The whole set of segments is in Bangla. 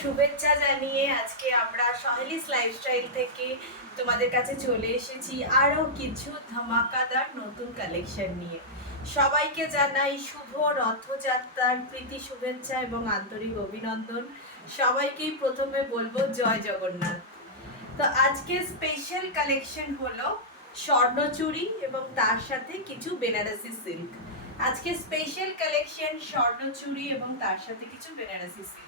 শুভেচ্ছা জানিয়ে আজকে আমরা সহেলিস লাইফস্টাইল থেকে তোমাদের কাছে চলে এসেছি আরও কিছু ধামাকাদার নতুন কালেকশন নিয়ে। সবাইকে জানাই শুভ রথযাত্রার প্রীতি শুভেচ্ছা এবং আন্তরিক অভিনন্দন। সবাইকেই প্রথমে বলবো জয় জগন্নাথ। তো আজকে স্পেশাল কালেকশন হলো স্বর্ণচুড়ি এবং তার সাথে কিছু বেনারসি সিল্ক। আজকে স্পেশাল কালেকশন স্বর্ণচুড়ি এবং তার সাথে কিছু বেনারসি সিল্ক।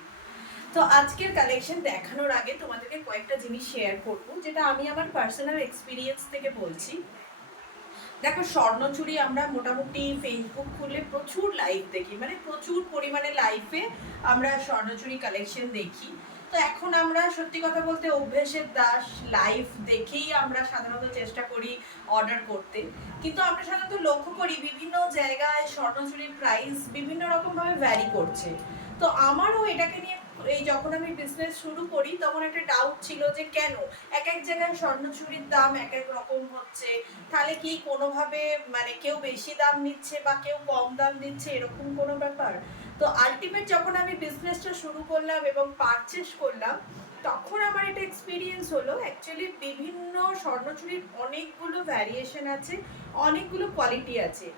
তো আজকের কালেকশন দেখানোর আগে তোমাদেরকে কয়েকটা জিনিস শেয়ার করব, যেটা আমি আমার পার্সোনাল এক্সপিরিয়েন্স থেকে বলছি। দেখো, স্বর্ণচুড়ি আমরা মোটামুটি ফেসবুক খুললে প্রচুর লাইভ দেখি, মানে প্রচুর পরিমাণে লাইভে আমরা স্বর্ণচুড়ি কালেকশন দেখি। তো এখন আমরা সত্যি কথা বলতে অভ্যেসের দাস, লাইভ দেখেই আমরা সাধারণত চেষ্টা করি অর্ডার করতে। কিন্তু আমরা সাধারণত লক্ষ্য করি বিভিন্ন জায়গায় স্বর্ণচুড়ির প্রাইস বিভিন্ন রকমভাবে ভ্যারি করছে। তো আমারও এটাকে নিয়ে এই যখন আমি বিজনেস শুরু করি তখন একটা ডাউট ছিল যে কেন এক এক জায়গায় স্বর্ণচুড়ির দাম এক এক রকম হচ্ছে, তাহলে কি কোনোভাবে মানে কেউ বেশি দাম নিচ্ছে বা কেউ কম দাম দিচ্ছে, এরকম কোনো ব্যাপার। তো আলটিমেট যখন আমি বিজনেসটা শুরু করলাম এবং পারচেস করলাম, তখন আমার এটা এক্সপিরিয়েন্স হলো অ্যাকচুয়ালি বিভিন্ন স্বর্ণচুড়ির অনেকগুলো ভ্যারিয়েশন আছে, অনেকগুলো কোয়ালিটি আছে।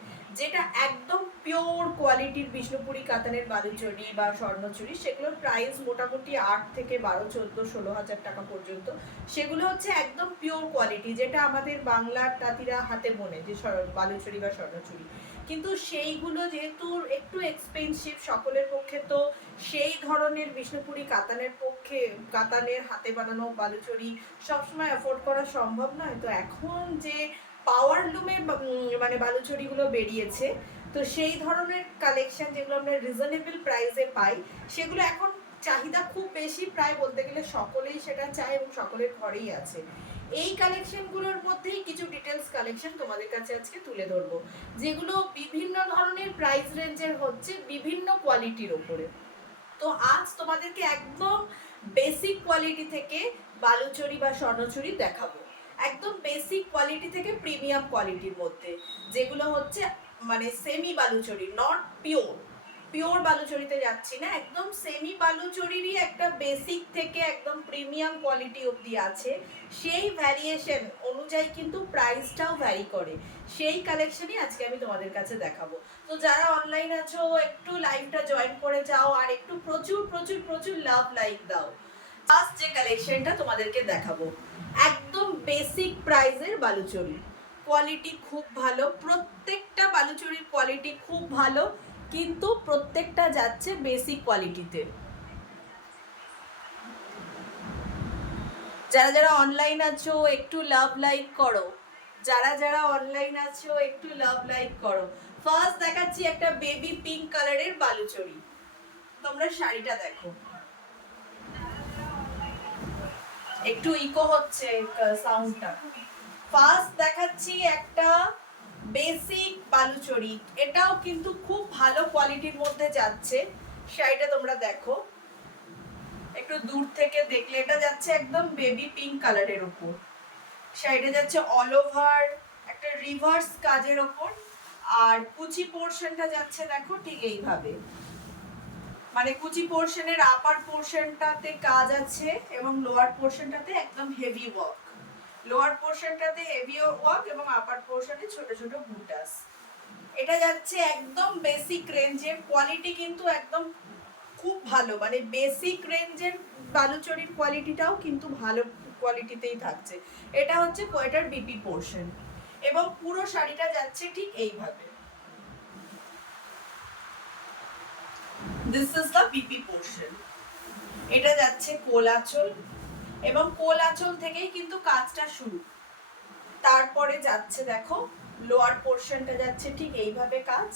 যেটা একদম পিওর কোয়ালিটির বিষ্ণুপুরি কাতানের বালুচুরি বা স্বর্ণচুরি, সেগুলোর প্রাইস মোটামুটি 8 থেকে 12, 14, 16,000 টাকা পর্যন্ত। সেগুলো হচ্ছে একদম পিওর কোয়ালিটি, যেটা আমাদের বাংলার তাঁতিরা হাতে বোনে যে বালুচুরি বা স্বর্ণচুরি। কিন্তু সেইগুলো যেহেতু একটু এক্সপেন্সিভ সকলের পক্ষে, তো সেই ধরনের বিষ্ণুপুরি কাতানের পক্ষে কাতানের হাতে বানানো বালুচুরি সবসময় অ্যাফোর্ড করা সম্ভব নয়। তো এখন যে পাওয়ার লুমে মানে বালুচুরিগুলো বেরিয়েছে, তো সেই ধরনের কালেকশন যেগুলো আমরা রিজনেবল প্রাইসে পাই, সেগুলো এখন চাহিদা খুব বেশি, প্রায় বলতে গেলে সকলেই সেটা চায় এবং সকলের ঘরেই আছে। এই কালেকশনগুলোর মধ্যেই কিছু ডিটেলস কালেকশন তোমাদের কাছে আজকে তুলে ধরবো, যেগুলো বিভিন্ন ধরনের প্রাইস রেঞ্জের হচ্ছে, বিভিন্ন কোয়ালিটির ওপরে। তো আজ তোমাদেরকে একদম বেসিক কোয়ালিটি থেকে বালুচুরি বা স্বর্ণচুরি দেখাবো, একদম বেসিক কোয়ালিটি থেকে প্রিমিয়াম কোয়ালিটির মধ্যে, যেগুলো হচ্ছে মানে semi Baluchari, not pure. Pure বালুচুরিতে যাচ্ছি না, একদম সেমি বালুচুরিরই একটা বেসিক থেকে একদম প্রিমিয়াম কোয়ালিটি অবধি আছে। সেই ভ্যারিয়েশন অনুযায়ী কিন্তু প্রাইসটাও ভ্যারি করে। সেই কালেকশনই আজকে আমি তোমাদের কাছে দেখাবো। তো যারা অনলাইন আছো একটু লাইভটা জয়েন করে যাও আর একটু প্রচুর প্রচুর প্রচুর লাভ লাইক দাও। ফার্স্ট যে কালেকশনটা তোমাদেরকে দেখাবো, একদম বেসিক প্রাইসের বালুচুরি, কোয়ালিটি খুব ভালো, প্রত্যেকটা বালুচুরির কোয়ালিটি খুব ভালো, কিন্তু প্রত্যেকটা যাচ্ছে বেসিক কোয়ালিটিতে। যারা যারা অনলাইন আছো একটু লাভ লাইক করো, যারা যারা অনলাইন আছো একটু লাভ লাইক করো। ফার্স্ট দেখাচ্ছি একটা বেবি পিঙ্ক কালারের বালুচুরি, তোমরা শাড়িটা দেখো, একটু ইকো হচ্ছে সাউন্ডটা। ফার্স্ট দেখাচ্ছি একটা বেসিক বালুচুরি, এটাও কিন্তু খুব ভালো কোয়ালিটির মধ্যে যাচ্ছে। শাড়িটা তোমরা দেখো, একটু দূর থেকে দেখলে এটা যাচ্ছে একদম বেবি পিঙ্ক কালারের উপর। শাড়িটা যাচ্ছে অল ওভার একটা রিভার্স কাজের ওপর, আর কুচি পোর্শনটা যাচ্ছে দেখো ঠিক এইভাবে, মানে কুচি পোর্শনের আপার পোর্শনটাতে কাজ আছে এবং লোয়ার পোর্শনটাতে একদম হেভি ওয়ার্ক। লোয়ার পোর্শনটাতে হেভি ওয়ার্ক এবং আপার পোর্শনে ছোট ছোট বুটাস। এটা যাচ্ছে একদম বেসিক রেঞ্জের, কোয়ালিটি কিন্তু একদম খুব ভালো, মানে বেসিক রেঞ্জের বালুচুরির কোয়ালিটিটাও কিন্তু ভালো কোয়ালিটিতেই থাকছে। এটা হচ্ছে কোয়েটার বিপি পোর্শন এবং পুরো শাড়িটা যাচ্ছে ঠিক এইভাবে। This is the BP portion. এটা যাচ্ছে কোল আঁচল এবং কোল আঁচল থেকেই কিন্তু কাজটা শুরু। তারপরে যাচ্ছে দেখো লোয়ার পোর্শনটা যাচ্ছে ঠিক এইভাবে কাজ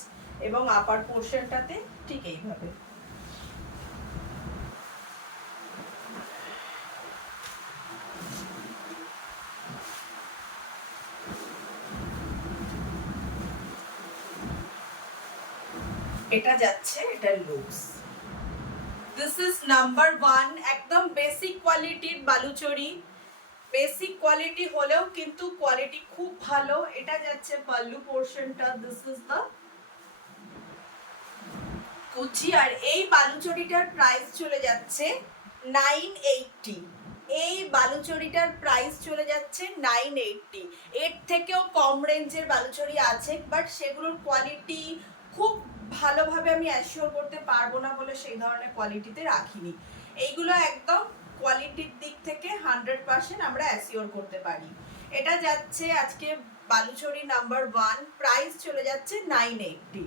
এবং আপার পোর্শনটাতে ঠিক এইভাবে। এটা যাচ্ছে এটার লুকস। দিস ইজ নাম্বার 1, একদম বেসিক কোয়ালিটির বালুচুরি। বেসিক কোয়ালিটি হলেও কিন্তু কোয়ালিটি খুব ভালো। এটা যাচ্ছে পাল্লু পোর্শনটা, দিস ইজ দ্য কুচি। আর এই বালুচুরিটার প্রাইস চলে যাচ্ছে 980। এই বালুচরিটার প্রাইস চলে যাচ্ছে 980। এর থেকেও কম রেঞ্জের বালুচরি আছে, বাট সেগুলোর কোয়ালিটি খুব ভালোভাবে আমি অ্যাসিওর করতে পারবো না বলে সেই ধরনের কোয়ালিটিতে রাখিনি। এইগুলো একদম কোয়ালিটির দিক থেকে 100% আমরা অ্যাসিওর করতে পারি। এটা যাচ্ছে আজকে বালুচরি নাম্বার 1, প্রাইস চলে যাচ্ছে 980।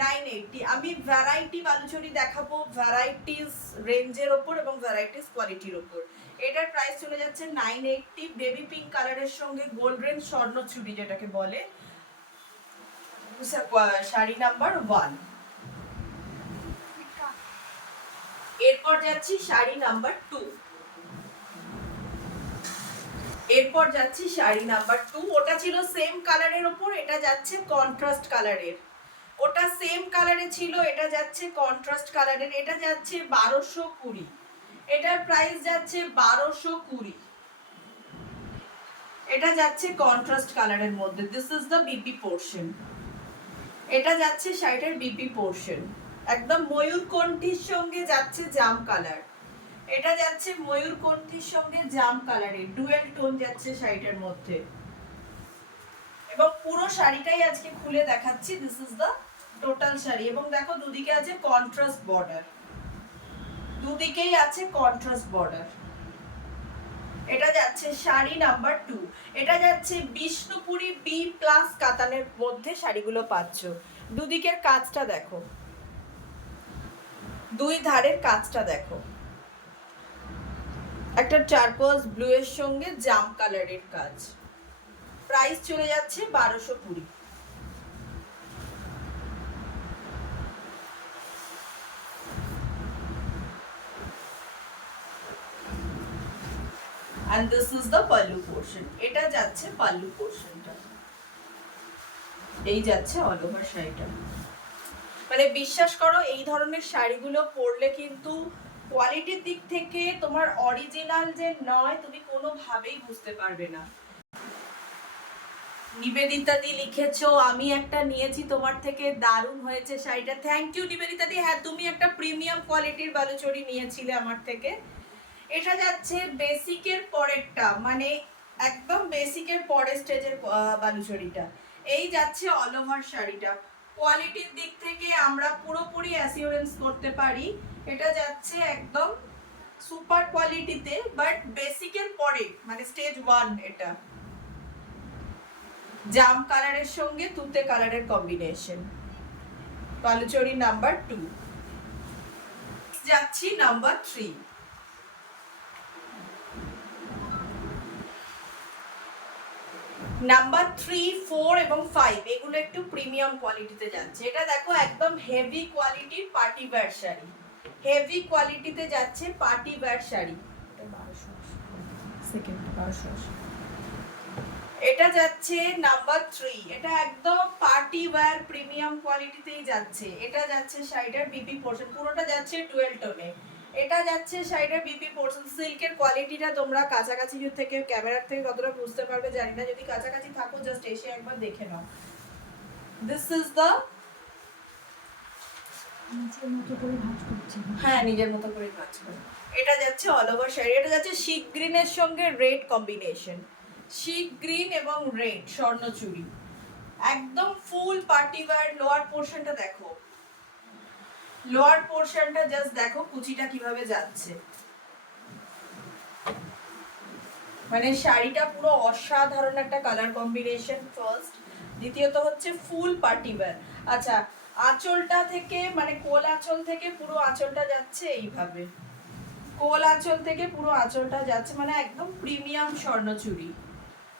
980। আমি ভ্যারাইটি বালুচরি দেখাবো, ভ্যারাইটিস রেঞ্জের ওপর এবং ভ্যারাইটিস কোয়ালিটির ওপর। এটার প্রাইস চলে যাচ্ছে 980। বেবি পিঙ্ক কালারের সঙ্গে গোল্ডেন স্বর্ণ চুড়ি যেটাকে বলে, শাড়ি নাম্বার 1। এরপর যাচ্ছি শাড়ি নাম্বার 2। এরপর যাচ্ছি শাড়ি নাম্বার 2। ওটা ছিল সেম কালারের ওপর, এটা যাচ্ছে কন্ট্রাস্ট কালারের। ওটা সেম কালারে ছিল, এটা যাচ্ছে কন্ট্রাস্ট কালারের। এটা যাচ্ছে 1220। এটার প্রাইস যাচ্ছে 1220। এটা যাচ্ছে কন্ট্রাস্ট কালারের মধ্যে। This is the BP portion. এটা যাচ্ছে শাড়িটার বিপি পোর্শন, একদম ময়ূরকণ্ঠীর সঙ্গে যাচ্ছে জাম কালার। এটা যাচ্ছে ময়ূরকণ্ঠীর সঙ্গে জাম কালারের ডুয়েল টোন যাচ্ছে শাড়িটার মধ্যে। এবং পুরো শাড়িটাই আজকে খুলে দেখাচ্ছি। This is the total sari. এবং দেখো দুদিকে আছে কন্ট্রাস্ট বর্ডার, দুদিকেই আছে কন্ট্রাস্ট বর্ডার। এটা যাচ্ছে শাড়ি নাম্বার 2। এটা যাচ্ছে বিষ্ণুপুরি বি প্লাস কাতানের মধ্যে শাড়িগুলো পাচ্ছ। দুদিকের কাজটা দেখো, দুই ধারের কাজটা দেখো। একটা টার্কোয়াজ ব্লু এর সঙ্গে জাম কালারের কাজ। প্রাইস চলে যাচ্ছে 1220। and this is the pallu portion. এটা যাচ্ছে পাল্লু পোর্শনটা, এই যাচ্ছে অল ওভার শাড়িটা। মানে বিশ্বাস করো এই ধরনের শাড়িগুলো পরলে কিন্তু কোয়ালিটির দিক থেকে তোমার অরিজিনাল যে নয় তুমি কোনোভাবেই বুঝতে পারবে না। নিবেদিতা দি লিখেছো আমি একটা নিয়েছি তোমার থেকে, দারুণ হয়েছে শাড়িটা। থ্যাংক ইউ নিবেদিতা দি। হ্যাঁ, তুমি একটা প্রিমিয়াম কোয়ালিটির বালুচরি নিয়েছিলে আমার থেকে। এটা যাচ্ছে বেসিকের পরেরটা, মানে একদম বেসিকের পরের স্টেজের বালুচরিটা। এই যাচ্ছে অল ওভার শাড়িটা। কোয়ালিটির দিক থেকে আমরা পুরোপুরি অ্যাসিওরেন্স করতে পারি এটা যাচ্ছে একদম সুপার কোয়ালিটিতে, বাট বেসিকের পরে মানে স্টেজ 1। এটা জাম কালারের সঙ্গে তুতে কালারের কম্বিনেশন, বালুচরি নাম্বার 2। যাচ্ছি নাম্বার 3। নাম্বার 3, 4 এবং 5 এগুলো একটু প্রিমিয়াম কোয়ালিটিতে যাচ্ছে। এটা দেখো একদম হেভি কোয়ালিটির পার্টি ওয়্যার শাড়ি, হেভি কোয়ালিটিতে যাচ্ছে পার্টি ওয়্যার শাড়ি। এটা যাচ্ছে নাম্বার 3। এটা একদম পার্টি ওয়্যার প্রিমিয়াম কোয়ালিটিতেই যাচ্ছে। এটা যাচ্ছে শাড়িটার বিপি পোর্শন, পুরোটা যাচ্ছে ডুয়েল টোনে। এটা যাচ্ছে শাড়িটার বিপি পোর্শন। সিল্কের কোয়ালিটিটা তোমরা কাছাকাছি থেকে ক্যামেরার থেকে কতটা বুঝতে পারবে জানি না, যদি কাছাকাছি থাকো জাস্ট এসে একবার দেখে নাও। দিস ইজ দ্য, নিজের মতো করে ভাঁজ করছি। হ্যাঁ, নিজের মতো করে ভাঁজ করো। এটা যাচ্ছে অল ওভার শাড়ি। এটা যাচ্ছে শিক গ্রিনের সঙ্গে রেড কম্বিনেশন, শিক গ্রিন এবং রেড স্বর্ণচুরি, একদম ফুল পার্টি ওয়্যার। লোয়ার পোর্শনটা দেখো, লোয়ার পোর্শনটা জাস্ট দেখো কুচিটা কিভাবে যাচ্ছে। মানে শাড়িটা পুরো অসাধারণ একটা কালার কম্বিনেশন ফার্স্ট। দ্বিতীয়ত হচ্ছে ফুল পার্টি ওয়্যার। আচ্ছা, আঁচলটা থেকে মানে কোল আঁচল থেকে পুরো আঁচলটা যাচ্ছে এইভাবে, কোল আঁচল থেকে পুরো আঁচলটা যাচ্ছে মানে একদম প্রিমিয়াম স্বর্ণচুরি।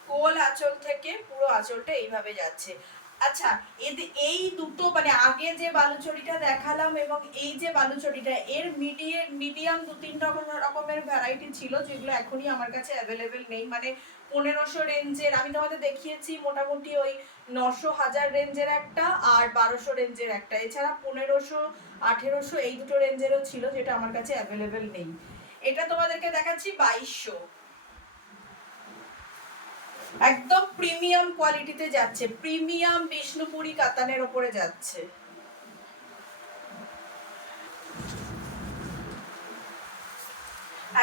কোল আঁচল থেকে পুরো আঁচলটা এইভাবে যাচ্ছে। আচ্ছা, এই দুটো মানে আগে যে বালুচরিটা দেখালাম এবং এই যে বালুচরিটা, এর মিডিয়াম 2-3 রকমের ভ্যারাইটি ছিল যেগুলো এখনই আমার কাছে অ্যাভেলেবেল নেই। মানে 1500 রেঞ্জের আমি তোমাদের দেখিয়েছি, মোটামুটি ওই 900-1000 রেঞ্জের একটা আর 1200 রেঞ্জের একটা। এছাড়া 1500-1800 এই দুটো রেঞ্জেরও ছিল যেটা আমার কাছে অ্যাভেলেবেল নেই। এটা তোমাদেরকে দেখাচ্ছি 2200। একদম প্রিমিয়াম কোয়ালিটিতে যাচ্ছে, প্রিমিয়াম বিষ্ণুপুরি কাতানের উপরে যাচ্ছে।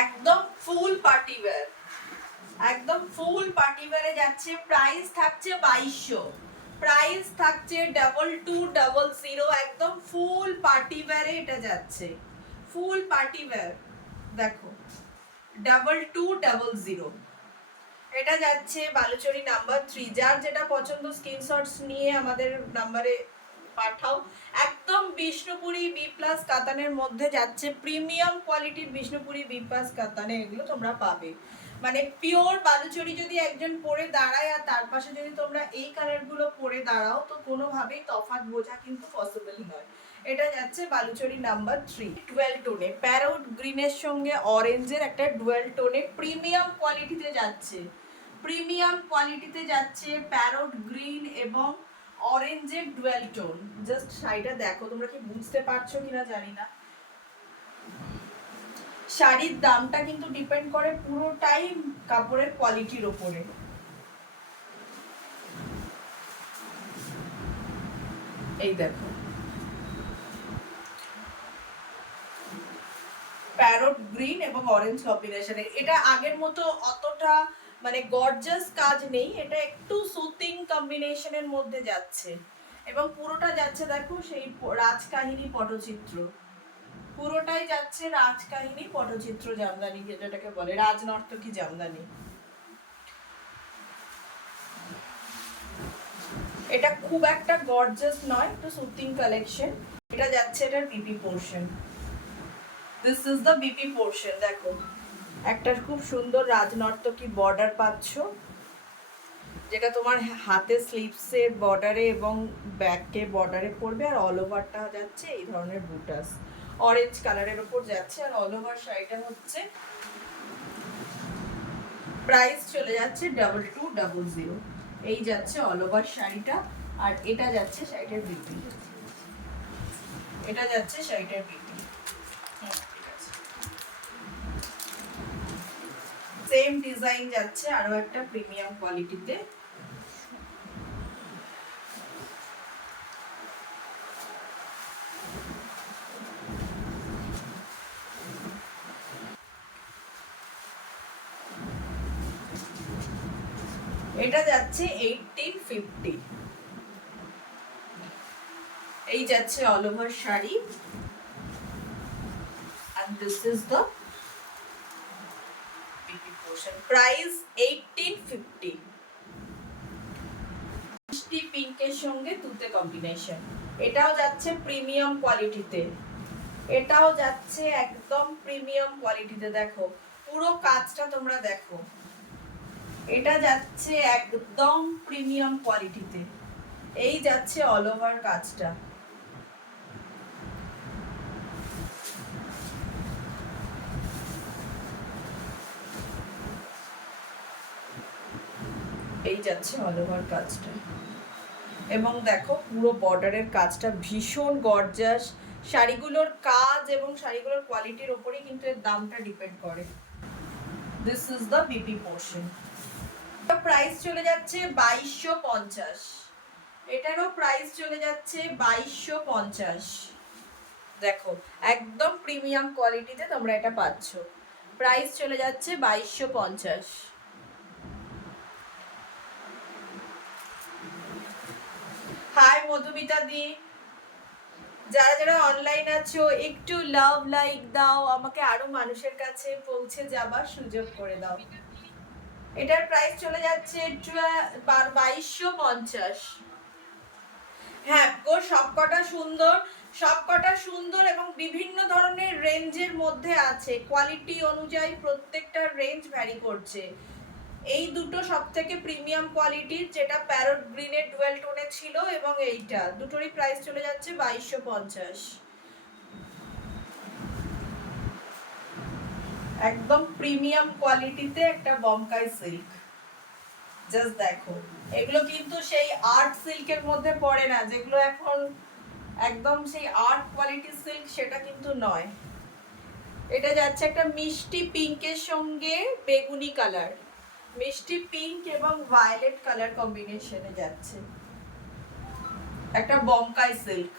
একদম ফুল পার্টি ওয়্যার, একদম ফুল পার্টি ওয়্যারে যাচ্ছে। প্রাইস থাকছে 2200, প্রাইস থাকছে 2220। একদম ফুল পার্টি ওয়্যারে এটা যাচ্ছে, ফুল পার্টি ওয়্যার। দেখো 2200 এটা যাচ্ছে বালুচরি নাম্বার 3। যার যেটা পছন্দ স্ক্রিনশটস নিয়ে আমাদের নাম্বারে পাঠাও। একদম বিষ্ণুপুরি বি প্লাস কাতানের মধ্যে যাচ্ছে, প্রিমিয়াম কোয়ালিটির বিষ্ণুপুরি বি প্লাস কাতানে এগুলো তোমরা পাবে। মানে পিওর বালুচরি যদি একজন পরে দাঁড়ায় আর তার পাশে যদি তোমরা এই কালারগুলো পরে দাঁড়াও তো কোনোভাবেই তফাৎ বোঝা কিন্তু পসিবল নয়। এটা যাচ্ছে বালুচরি নাম্বার 3, ডুয়েল টোনে, প্যারোট গ্রিনের সঙ্গে অরেঞ্জের একটা ডুয়েল টোনে প্রিমিয়াম কোয়ালিটিতে যাচ্ছে, প্রিমিয়াম কোয়ালিটিতে যাচ্ছে প্যারোট গ্রিন এবং অরেঞ্জের ডুয়েল টোন। জাস্ট শাড়িটা দেখো, তোমরা কি বুঝতে পারছো কিনা জানি না। শাড়ির দামটা কিন্তু ডিপেন্ড করে পুরোটাই কাপড়ের কোয়ালিটির উপরে। এই দেখো প্যারোট গ্রিন এবং অরেঞ্জ কম্বিনেশনে। এটা আগের মতো অতটা মানে গর্জাস কাজ নেই, এটা একটু সুতিং কম্বিনেশনের মধ্যে যাচ্ছে এবং পুরোটা যাচ্ছে দেখো সেই রাজকাহিনী পটচিত্র, পুরোটাই যাচ্ছে রাজকাহিনী পটচিত্র জামদানি, যেটাকে বলে রাজনর্তকী জামদানি। এটা খুব একটা গর্জাস নয়, একটু সুতিং কালেকশন। এটা যাচ্ছে এটার BP portion, this is the BP portion. দেখো একটা খুব সুন্দর রাজনর্তকী বর্ডার পাচ্ছ, যেটা তোমার হাতে স্লিভসের বর্ডারে এবং ব্যাকে বর্ডারে পড়বে, আর অল ওভারটা যাচ্ছে এই ধরনের বুটাস অরেঞ্জ কালারের উপর যাচ্ছে। আর অল ওভার শাড়িটা হচ্ছে প্রাইস চলে যাচ্ছে 2200। এই যাচ্ছে অল ওভার শাড়িটা, আর এটা যাচ্ছে শাড়িটার বিপি, এটা যাচ্ছে শাড়িটার বিপি। সেম ডিজাইন যাচ্ছে আরো একটা প্রিমিয়াম কোয়ালিটিতে। এটা যাচ্ছে 1850। এই যাচ্ছে all over sari, and this is the BB portion. Price 1850। মিষ্টি পিঙ্কের সঙ্গে তুতে কম্বিনেশন। এটাও যাচ্ছে প্রিমিয়াম কোয়ালিটিতে, এটাও যাচ্ছে একদম প্রিমিয়াম কোয়ালিটিতে। দেখো পুরো কাজটা তোমরা দেখো, এটা যাচ্ছে একদম প্রিমিয়াম কোয়ালিটিতে। এই যাচ্ছে অল ওভার কাজটা। এই যাচ্ছে অল ওভার কাজটা এবং দেখো পুরো বর্ডারের কাজটা ভীষণ গর্জাস। শাড়িগুলোর কাজ এবং শাড়িগুলোর কোয়ালিটির উপরেই কিন্তু এর দামটা ডিপেন্ড করে। This is the BP portion. Price চলে যাচ্ছে 2250, এটারও প্রাইস চলে যাচ্ছে 2250। দেখো একদম প্রিমিয়াম কোয়ালিটিতে তোমরা এটা পাচ্ছ, প্রাইস চলে যাচ্ছে 2250। হাই মধুমিতা দি, যারা যারা অনলাইন আছো একটু লাভ লাইক দাও, আমাকে আরো মানুষের কাছে পৌঁছে যাবার সুযোগ করে দাও। এটার প্রাইস চলে যাচ্ছে 2250। হ্যাঁ গো, সবকটা সুন্দর, সবকটা সুন্দর এবং বিভিন্ন ধরনের রেঞ্জের মধ্যে আছে, কোয়ালিটি অনুযায়ী প্রত্যেকটা রেঞ্জ ভ্যারি করছে। এই দুটো সবথেকে প্রিমিয়াম কোয়ালিটির, যেটা প্যারট গ্রিনের ডুয়েল টোনে ছিল, এবং এইটা দুটোরই প্রাইস চলে যাচ্ছে 2250। একদম প্রিমিয়াম কোয়ালিটিতে একটা বমকাই সিল্ক। জাস্ট দেখো এগুলো কিন্তু সেই আর্ট সিল্কের মধ্যে পড়ে না, যেগুলো এখন একদম সেই আর্ট কোয়ালিটির সিল্ক, সেটা কিন্তু নয়। এটা যাচ্ছে একটা মিষ্টি পিঙ্কের সঙ্গে বেগুনি কালার, মিষ্টি পিঙ্ক এবং ভায়োলেট কালার কম্বিনেশনে যাচ্ছে একটা বমকাই সিল্ক।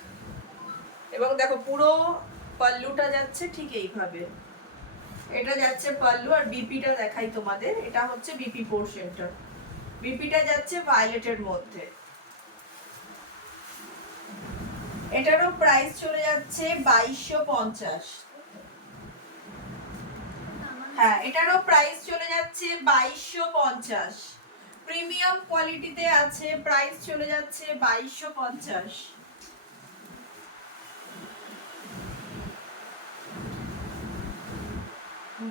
এবং দেখো পুরো পাল্লুটা যাচ্ছে ঠিক এইভাবে। এটা যাচ্ছে পাল্লু, আর বিপিটা দেখাই তোমাদের। এটা হচ্ছে বিপি পোরশনটা, বিপিটা যাচ্ছে ভায়োলেটের মধ্যে। এটারও প্রাইস চলে যাচ্ছে 2250। হ্যাঁ, এটারও প্রাইস চলে যাচ্ছে 2250। প্রিমিয়াম কোয়ালিটিতে আছে, প্রাইস চলে যাচ্ছে 2250।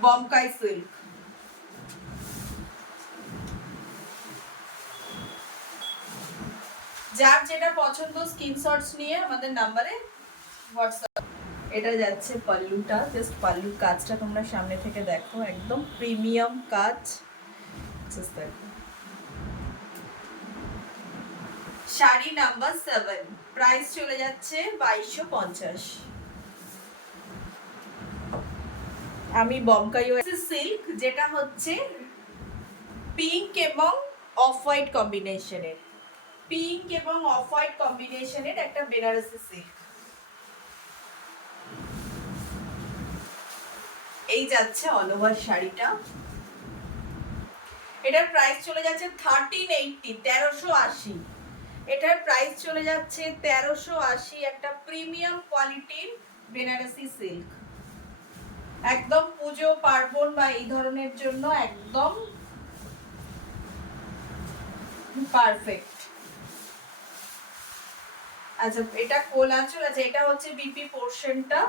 বমকাই সিল্ক। যার যেটা পছন্দ স্ক্রিনশটস নিয়ে আমাদের নাম্বারে হোয়াটসঅ্যাপ। এটা যাচ্ছে পাল্লুটা, জাস্ট পাল্লুর কাজটা তোমরা সামনে থেকে দেখো, একদম প্রিমিয়াম কাজ। শাড়ি নাম্বার 7, প্রাইস চলে যাচ্ছে 2250। আমি বমকাইও সিল্ক, যেটা হচ্ছে পিঙ্ক এবং অফ হোয়াইট কম্বিনেশনের, পিঙ্ক এবং অফ হোয়াইট কম্বিনেশনের একটা বেনারসি সিল্ক। এই যাচ্ছে অল ওভার শাড়িটা। এটার প্রাইস চলে যাচ্ছে 1380, 1380। এটার প্রাইস চলে যাচ্ছে 1380। একটা প্রিমিয়াম কোয়ালিটির বেনারসি সিল্ক, একদম পুজো পার্বণ বা এই ধরনের জন্য একদম পারফেক্ট। আচ্ছা, এটা কোল আঁচল আছে। এটা হচ্ছে বিপি পোরশনটা,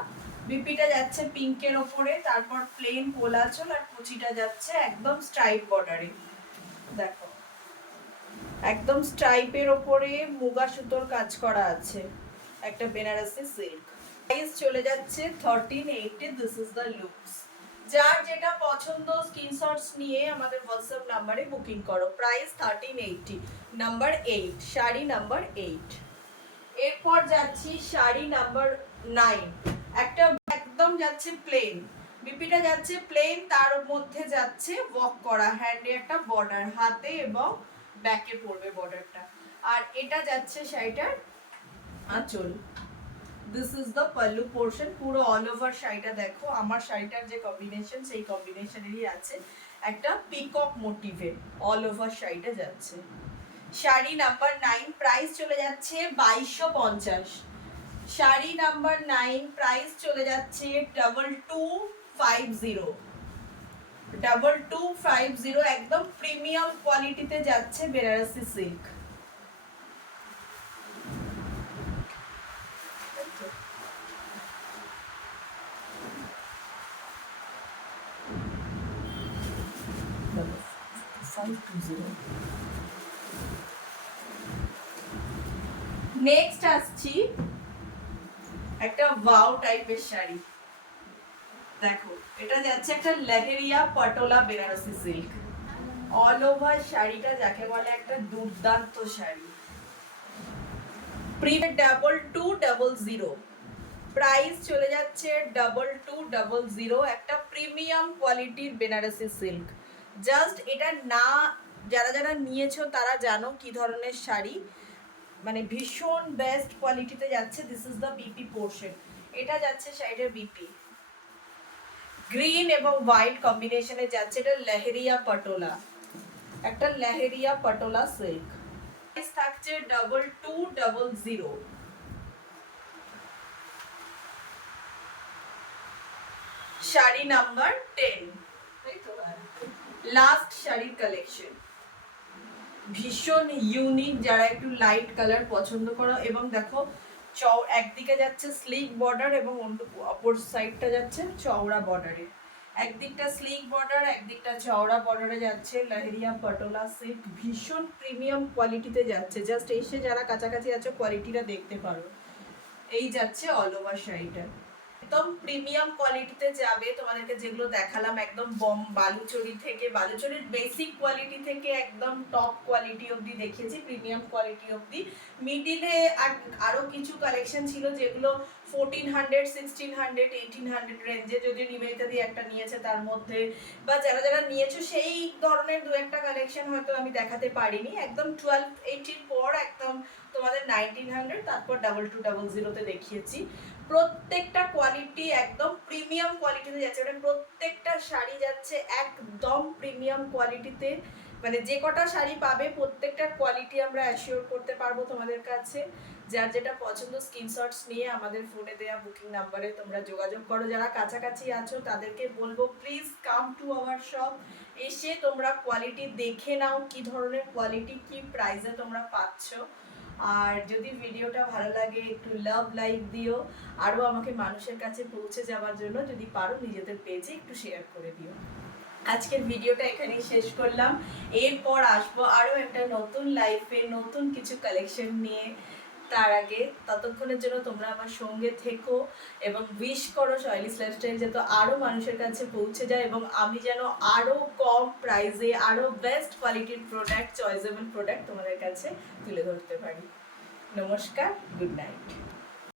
বিপিটা যাচ্ছে পিঙ্কের ওপরে, তারপর প্লেন কোল আঁচল, আর কুচিটা যাচ্ছে একদম স্ট্রাইপ বর্ডারে। দেখো, একদম স্ট্রাইপের ওপরে মুগা সুতোর কাজ করা আছে, একটা বেনারসি সিল্ক। প্রাইস চলে যাচ্ছে 1380। This is the looks. যার যেটা পছন্দ স্ক্রিনশটস নিয়ে আমাদের হোয়াটসঅ্যাপ নাম্বারে বুকিং করো। প্রাইস 1380। Number 8, sari number 8। এরপর যাচ্ছি শাড়ি নাম্বার 9। একটা একদম যাচ্ছে প্লেন, বিপিটা যাচ্ছে প্লেন, তার মধ্যে যাচ্ছে ওয়ার্ক করা, হ্যান্ডে একটা বর্ডার, হাতে এবং ব্যাকে পড়বে বর্ডারটা। আর এটা যাচ্ছে শাড়িটার আঁচল। This is the pallu portion. পুরো অল ওভার শাড়িটা দেখো, আমার শাড়িটার যে কম্বিনেশন সেই কম্বিনেশনেরই আছে, একটা পিকক মোটিভে অল ওভার শাড়িটা যাচ্ছে। শাড়ি নাম্বার 9, প্রাইস চলে যাচ্ছে 2250। শাড়ি নাম্বার 9, প্রাইস চলে যাচ্ছে 2250। 2250, একদম প্রিমিয়াম কোয়ালিটিতে যাচ্ছে বেনারসি সিল্ক। নেক্সট আসছি একটা ওয়াও টাইপের শাড়ি। দেখো, এটা যাচ্ছে একটা leheriya patola Banarasi silk. All over শাড়িটা যাকে বলে একটা দুর্দান্ত শাড়ি। প্রিন্ট 2200, প্রাইস চলে যাচ্ছে 2200। একটা প্রিমিয়াম কোয়ালিটির বেনারসি সিল্ক। জাস্ট এটা না, যারা যারা নিয়েছো তারা জানো কি ধরনের শাড়ি, মানে ভীষণ বেস্ট কোয়ালিটিতে যাচ্ছে। This is the BP portion. এটা যাচ্ছে শাড়িটার বিপি, গ্রিন এবং হোয়াইট কম্বিনেশনে যাচ্ছে। এটা লেহেরিয়া পটোলা, একটা লেহেরিয়া পটোলা সিল্ক। প্রাইস থাকছে 2200। শাড়ি নাম্বার 10, লাস্ট শাড়ির কালেকশন। ভীষণ ইউনিক, যারা একটু লাইট কালার পছন্দ করো। এবং দেখো, একদিকে যাচ্ছে স্লিক বর্ডার এবং অপর সাইডটা যাচ্ছে চওড়া বর্ডারে। একদিকটা স্লিক বর্ডার, একদিকটা চওড়া বর্ডারে যাচ্ছে লেহেরিয়া পটোলা সিল্ক। ভীষণ প্রিমিয়াম কোয়ালিটিতে যাচ্ছে। জাস্ট এসে যারা কাছাকাছি আছে কোয়ালিটিটা দেখতে পারো। এই যাচ্ছে অল ওভার শাড়িটা, একদম প্রিমিয়াম কোয়ালিটিতে যাবে। তোমাদেরকে যেগুলো দেখালাম একদম বালুচরি থেকে, বালুচরির বেসিক কোয়ালিটি থেকে একদম টপ কোয়ালিটি অবধি দেখিয়েছি, প্রিমিয়াম কোয়ালিটি অবধি। মিডিলে আরো কিছু কালেকশন ছিল যেগুলো 1400, 1600, 1800 রেঞ্জে, যদিও নিবেদিতা দিয়ে একটা নিয়েছে তার মধ্যে, বা যারা যারা নিয়েছো সেই ধরনের দু একটা কালেকশন হয়তো আমি দেখাতে পারিনি। একদম 1280 পর একদম তোমাদের 1900, তারপর 2200 তে দেখিয়েছি। প্রত্যেকটা কোয়ালিটি একদম প্রিমিয়াম কোয়ালিটিতে যাচ্ছে, মানে প্রত্যেকটা শাড়ি যাচ্ছে একদম প্রিমিয়াম কোয়ালিটিতে। মানে যে কটা শাড়ি পাবে প্রত্যেকটার কোয়ালিটি আমরা অ্যাসিওর করতে পারবো তোমাদের কাছে। যার যেটা পছন্দ স্ক্রিনশটস নিয়ে আমাদের ফোনে দেওয়া বুকিং নাম্বারে তোমরা যোগাযোগ করো। যারা কাছাকাছি আছো তাদেরকে বলবো please come to our shop, এসে তোমরা কোয়ালিটি দেখে নাও, কি ধরনের কোয়ালিটি, কি প্রাইসে তোমরা পাচ্ছ। আর যদি ভিডিওটা ভালো লাগে একটু লাভ লাইক দিও, আরও আমাকে মানুষের কাছে পৌঁছে যাওয়ার জন্য যদি পারো নিজেদের পেজে একটু শেয়ার করে দিও। আজকের ভিডিওটা এখানেই শেষ করলাম। এরপর আসবো আরও একটা নতুন লাইফে নতুন কিছু কালেকশন নিয়ে। তার আগে ততক্ষণের জন্য তোমরা আমার সঙ্গে থেকো এবং উইশ করো শৈলিস লাইফস্টাইল যাতে আরও মানুষের কাছে পৌঁছে যায় এবং আমি যেন আরও কম প্রাইসে আরও বেস্ট কোয়ালিটির প্রোডাক্ট, চয়েসেবল প্রোডাক্ট তোমাদের কাছে তুলে ধরতে পারি। নমস্কার, গুড নাইট।